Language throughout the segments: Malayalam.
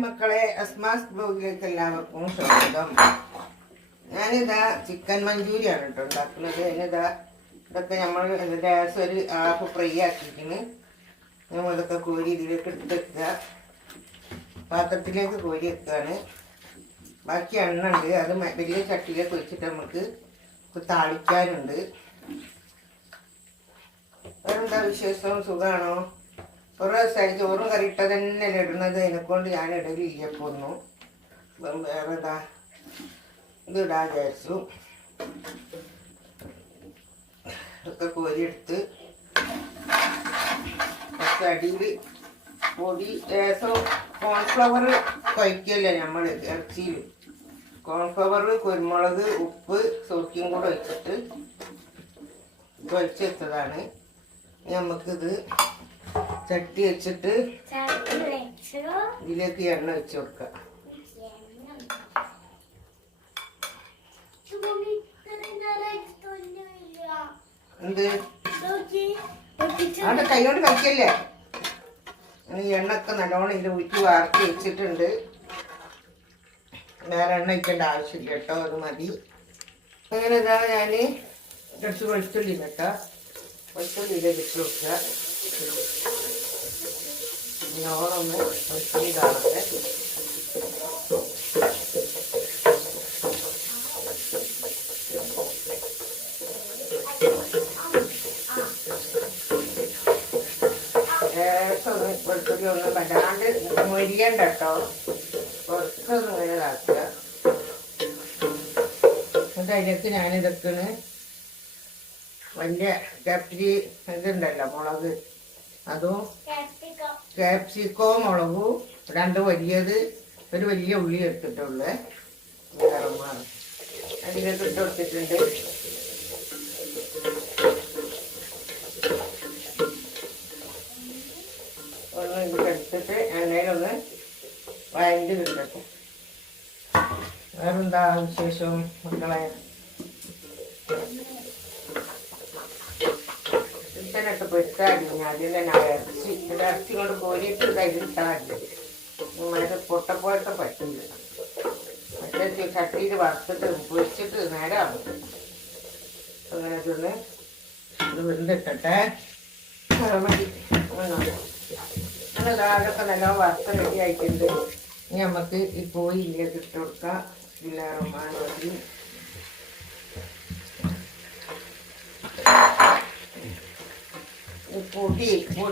മക്കളെ, അസ്മാസ് ബ്ലോഗിലേക്ക് എല്ലാവർക്കും സ്വാഗതം. ഞാനിതാ ചിക്കൻ മഞ്ചൂരിയാണ് കേട്ടോ ഉണ്ടാക്കുന്നത്. അതിനിതാ ഇതൊക്കെ നമ്മൾ ഗ്യാസ് ഒരു ഹാഫ് ഫ്രൈ ആക്കിയിട്ടിന് നമ്മൾ ഇതൊക്കെ കോരി ഇതിലേക്ക് എടുത്ത് വെക്കുക. പാത്രത്തിലേക്ക് കോരി വെക്കുകയാണ്. ബാക്കി എണ്ണ ഉണ്ട്, അത് വലിയ ചട്ടിയിലേക്ക് വെച്ചിട്ട് നമുക്ക് താളിക്കാനുണ്ട്. വേറെന്താ വിശേഷം? സുഖമാണോ? ഒരു ദിവസമായി ചോറും കറി ഇട്ട തന്നെ ഇടുന്നത്. അതിനെക്കൊണ്ട് ഞാൻ ഇടലില്ല ഇപ്പോൾ ഒന്നും. വേറെ ഇതാ ഇത് ഇടാൻ വിചാരിച്ചു. ഇതൊക്കെ കോരിയെടുത്ത് കുറച്ച് അടിയിൽ പൊടി ലേശം കോൺഫ്ലവർ കുഴക്കല്ലേ നമ്മൾ ഇറച്ചിയിൽ. കോൺഫ്ലവർ, കുരുമുളക്, ഉപ്പ്, സോക്കിയും കൂടെ വെച്ചിട്ട് കുഴച്ച് വെച്ചതാണ്. നമുക്കിത് ചട്ടി വെച്ചിട്ട് ഇതിലേക്ക് എണ്ണ വെച്ച് കൊടുക്കാം. എന്ത് അവിടെ കൈകൊണ്ട് കഴിക്കല്ലേ? ഈ എണ്ണൊക്കെ നല്ലോണം ഇതിൽ ഊറ്റി വാർത്തി വെച്ചിട്ടുണ്ട്. വേറെ എണ്ണ വയ്ക്കേണ്ട ആവശ്യമില്ല കേട്ടോ, അത് മതി. അങ്ങനെ ഇതാ ഞാൻ കുറച്ച് വെളുത്തുള്ളി കേട്ടോ, വെളുത്തുള്ളിയിലേക്ക് ഇട്ട് കൊടുക്കുക. നല്ലോണമൊന്ന് വെളുത്തുള്ളി കാണട്ടെ. ലേശമൊന്ന് വെളുത്തുള്ളി ഒന്ന് വല്ലാണ്ട് മൊരിയണ്ട കേട്ടോ, കുറച്ചൊന്നും ഇങ്ങനെ ഇതാക്കുക. എന്നിട്ട് അതിലേക്ക് ഞാനിതൊക്കെയാണ് വലിയ ക്യാപ്സിക്കം ഇതുണ്ടല്ലോ മുളക്, അതും ക്യാപ്സിക്കോ മുളകും രണ്ട് വലിയത്, ഒരു വലിയ ഉള്ളി എടുത്തിട്ടുള്ളൂ. ഗരമാണ് അതിലേക്ക് ഇട്ട് കൊടുത്തിട്ടുണ്ട്. ഒന്ന് ഇതൊക്കെ എടുത്തിട്ട് എണ്ണയിലൊന്ന് വഴണ്ട് കിട്ടട്ടെ. വേറെന്താ വിശേഷം മക്കളെ? ചിക്കനൊക്കെ പൊരിക്കാറില്ല. ആദ്യം തന്നെ ഇറച്ചി കൊണ്ട് കോരിയിട്ട് ഇതായിട്ടാറില്ല. മറ്റേ പൊട്ടപ്പോഴത്തെ പറ്റില്ല. മറ്റേ ചട്ടിയിൽ വറുത്തിട്ട് പൊരിച്ചിട്ട് നേരാണ്. അങ്ങനെ ഒന്ന് ഇത് വെന്തിട്ടെ മതി. അങ്ങനെ അതൊക്കെ നല്ല വറുത്ത റെഡി ആയിട്ടുണ്ട്. ഇനി നമുക്ക് ഈ കോഴി ഇതിലേക്ക് ഇട്ട് കൊടുക്കാം. മതി. പൊടി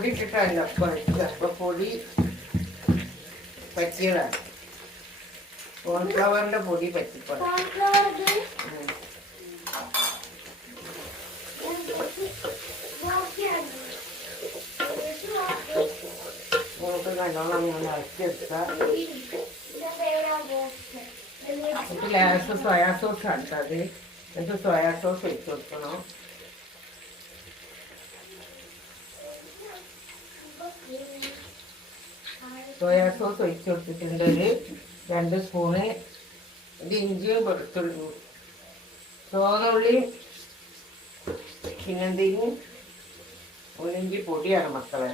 ഇട്ടിട്ടല്ല കുഴക്കുക. അപ്പോൾ പൊടി പറ്റിയതാണ്. കോൺഫ്ലവറിൻ്റെ പൊടി പറ്റിപ്പോയി. നമുക്ക് നല്ലോണം ഇങ്ങനെ ഇളക്കിയെടുക്കുക. എന്നിട്ട് ലേശം സോയാ സോസ് അടുത്തത്. എന്നിട്ട് സോയാ സോസ് വെച്ച് കൊടുക്കണം. സോയാ സോസ് ഒഴിച്ച് കൊടുത്തിട്ടുണ്ട്. ഒരു 2 സ്പൂണ്. ഇത് ഇഞ്ചിയും വെളുത്തുള്ളി, ചുവന്നുള്ളിയും പിന്നെന്തെങ്കിലും ഒരിഞ്ചി പൊടിയാണ് മക്കളെ.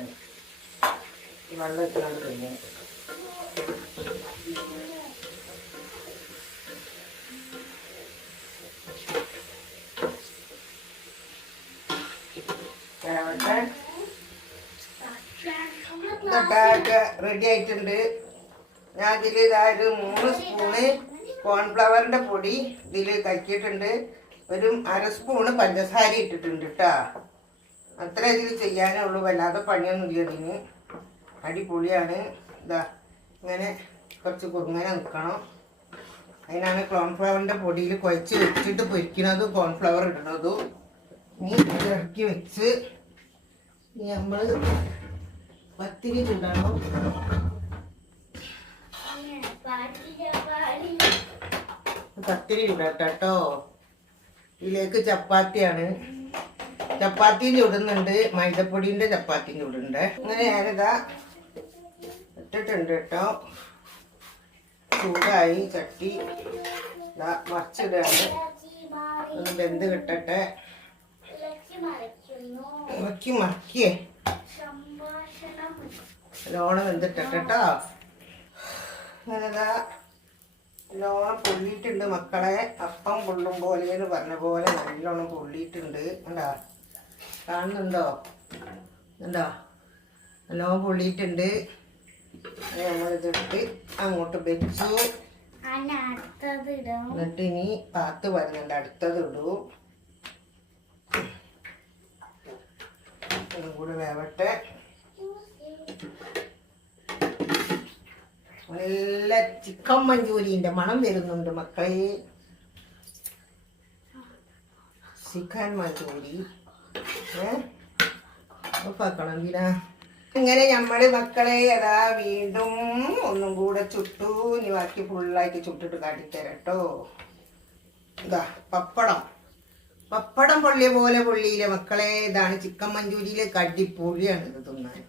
ഈ വെള്ളത്തിനാണ് പിന്നെ ഇതൊക്കെ റെഡി ആയിട്ടുണ്ട്. ഞാൻ ഇതിൽ ഇതായത് 3 സ്പൂണ് കോൺഫ്ലവറിൻ്റെ പൊടി ഇതിൽ കലക്കിയിട്ടുണ്ട്. ഒരു 1/2 സ്പൂണ് പഞ്ചസാര ഇട്ടിട്ടുണ്ട് കേട്ടോ. അത്ര ഇതിൽ ചെയ്യാനേ ഉള്ളൂ, വല്ലാതെ പണിയൊന്നുമില്ല ഇതിന്. അടിപൊളിയാണ്. ഇതാ ഇങ്ങനെ കുറച്ച് കുറുങ്ങനെ നിൽക്കണം. അതിനാണ് കോൺഫ്ലവറിൻ്റെ പൊടിയിൽ കുഴച്ച് വെച്ചിട്ട് പൊരിക്കുന്നതും കോൺഫ്ലവർ ഇടുന്നതും. ഇനി ഇറക്കി വെച്ച് നമ്മൾ പത്തിരി ചൂടണം. പത്തിരി ചൂടട്ടോ. ഇതിലേക്ക് ചപ്പാത്തിയാണ്. ചപ്പാത്തിയും ചുടുന്നുണ്ട്, മൈദപ്പൊടിൻ്റെ ചപ്പാത്തിയും ചുടുന്നുണ്ട്. അങ്ങനെ ഞാനിതാ ഇട്ടിട്ടുണ്ട് കേട്ടോ. ചൂടായി ചട്ടി. ഇതാ മറിച്ചിടുകയാണ്. ഒന്ന് വെന്ത് കിട്ടട്ടെ. മറിക്കിയേ നല്ലോണം വെന്തിട്ടോ. അങ്ങനെതാ നല്ലോണം പൊള്ളിയിട്ടുണ്ട് മക്കളെ. അപ്പം പൊള്ളും പോലെ എന്ന് പറഞ്ഞ പോലെ നല്ലോണം പൊള്ളിയിട്ടുണ്ട്. കണ്ടാ, കാണുന്നുണ്ടോ? കണ്ടോ, നല്ലോണം പൊള്ളിയിട്ടുണ്ട്. നമ്മളിതിട്ട് അങ്ങോട്ട് വെച്ചു. എന്നിട്ട് ഇനി പാത്ത് വരുന്നുണ്ട്, അടുത്തത് ഇടൂ. അതും കൂടെ വേവട്ടെ. നല്ല ചിക്കൻ മഞ്ചൂരിന്റെ മണം വരുന്നുണ്ട് മക്കളെ. ചിക്കൻ മഞ്ചൂരി ഉപ്പാക്കണം വീരാ. ഇങ്ങനെ നമ്മള് മക്കളെ അതാ വീണ്ടും ഒന്നും കൂടെ ചുട്ടു. ഇനി ബാക്കി ഫുള്ളായിട്ട് ചുട്ടിട്ട് കാട്ടിത്തരട്ടോ. ഇതാ പപ്പടം പൊള്ളിയ പോലെ പൊള്ളിയിലെ മക്കളെ. ഇതാണ് ചിക്കൻ മഞ്ചൂരിയിലെ കടിപ്പൊളിയാണ് ഇത് തിന്നാൻ.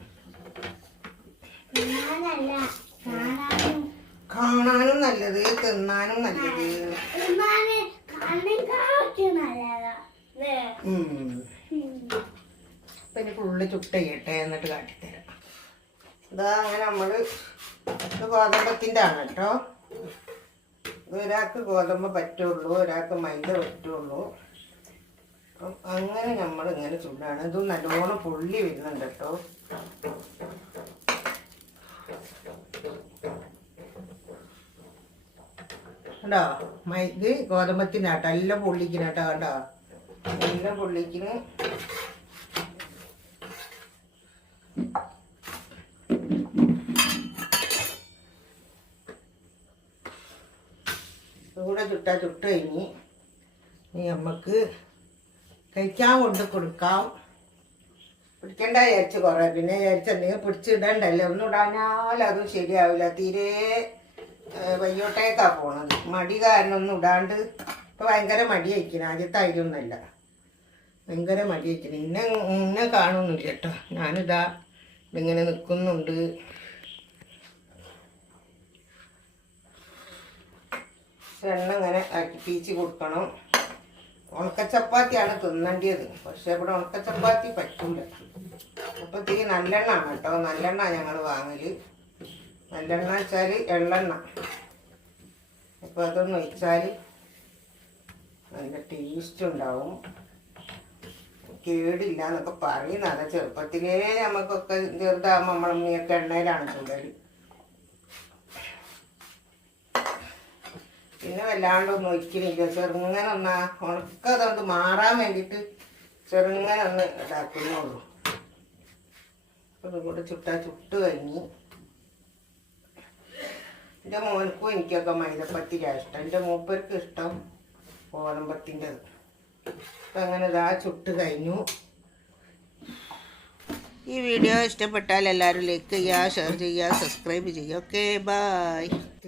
കാണാനും നല്ലത്, തിന്നാനും നല്ലത്. ഇനി ഫുള്ള് ചുട്ട് ചെയ്യട്ടെ, എന്നിട്ട് കാട്ടിത്തരാം. ഇതാ അങ്ങനെ നമ്മള് ഇത് ഗോതമ്പത്തിൻ്റെ ആണ് കേട്ടോ. ഒരാൾക്ക് ഗോതമ്പ് പറ്റുള്ളൂ, ഒരാൾക്ക് മൈദ പറ്റുള്ളൂ. അപ്പം അങ്ങനെ നമ്മൾ ഇങ്ങനെ ചുടാണ്. ഇത് നല്ലോണം പൊള്ളി വരുന്നുണ്ട് കേട്ടോ. കണ്ടോ, ഇത് ഗോതമ്പത്തിനാട്ടോ. എല്ലാം പൊള്ളിക്കണട്ടോ. കണ്ടോ, എല്ലാം പൊള്ളിക്കണ്. കൂടെ ചുട്ട് കഴിഞ്ഞ് ഇനി നമുക്ക് കഴിക്കാൻ കൊണ്ട് കൊടുക്കാം. പിടിക്കണ്ട വിചാരിച്ച് കുറേ, പിന്നെ വിചാരിച്ച എന്തെങ്കിലും പിടിച്ചിടണ്ടല്ലേ. ഒന്നും ഇടാഞ്ഞാൽ അതും ശരിയാവില്ല. തീരെ വയ്യോട്ടേക്കാ പോണത്. മടി കാരണം ഒന്നും ഇടാണ്ട് ഇപ്പം ഭയങ്കര മടി വയ്ക്കണം. ആദ്യത്തെ ആയിരുന്നല്ല, ഭയങ്കര മടി വയ്ക്കണം. ഇന്നെ കാണുന്നില്ല കേട്ടോ. ഞാനിതാ ഇങ്ങനെ നിൽക്കുന്നുണ്ട്. എണ്ണ ഇങ്ങനെ ആക്കി പീച്ച് കൊടുക്കണം. ഉണക്കച്ചപ്പാത്തിയാണ് തിന്നേണ്ടത്, പക്ഷെ ഇവിടെ ഉണക്കച്ചപ്പാത്തി പറ്റൂല. അപ്പോൾ ഇത്തിരി നല്ലെണ്ണ ആണ് കേട്ടോ. നല്ലെണ്ണ ഞങ്ങൾ വാങ്ങല്. നല്ലെണ്ണ വെച്ചാൽ എള്ളെണ്ണ. അപ്പോൾ അതൊന്ന് ഒഴിച്ചാൽ നല്ല ടേസ്റ്റ് ഉണ്ടാവും. കേടില്ല എന്നൊക്കെ പറയുന്നത്. ചെറുപ്പത്തിലേ നമുക്കൊക്കെ ചെറുതാകുമ്പോൾ നമ്മളമ്മയൊക്കെ എണ്ണയിലാണ് ചൂടൽ. പിന്നെ വല്ലാണ്ടൊന്നും ഒഴിക്കണില്ല. ചെറുങ്ങനെ ഒന്ന് ഉണക്കതുകൊണ്ട് മാറാൻ വേണ്ടിയിട്ട് ചെറുങ്ങനെ ഒന്ന് ഇതാക്കുന്നുള്ളൂ. അതും കൂടെ ചുട്ട് കഴിഞ്ഞ് എൻ്റെ മോനക്കും എനിക്കൊക്കെ മൈദപ്പത്തിരിയാണ് ഇഷ്ടം. എൻ്റെ മൂപ്പർക്ക് ഇഷ്ടം ഗോതമ്പത്തിൻ്റെത്. അപ്പം അങ്ങനെ ഇതാ ചുട്ട് കഴിഞ്ഞു. ഈ വീഡിയോ ഇഷ്ടപ്പെട്ടാൽ എല്ലാവരും ലൈക്ക് ചെയ്യുക, ഷെയർ ചെയ്യുക, സബ്സ്ക്രൈബ് ചെയ്യുക. Okay, by.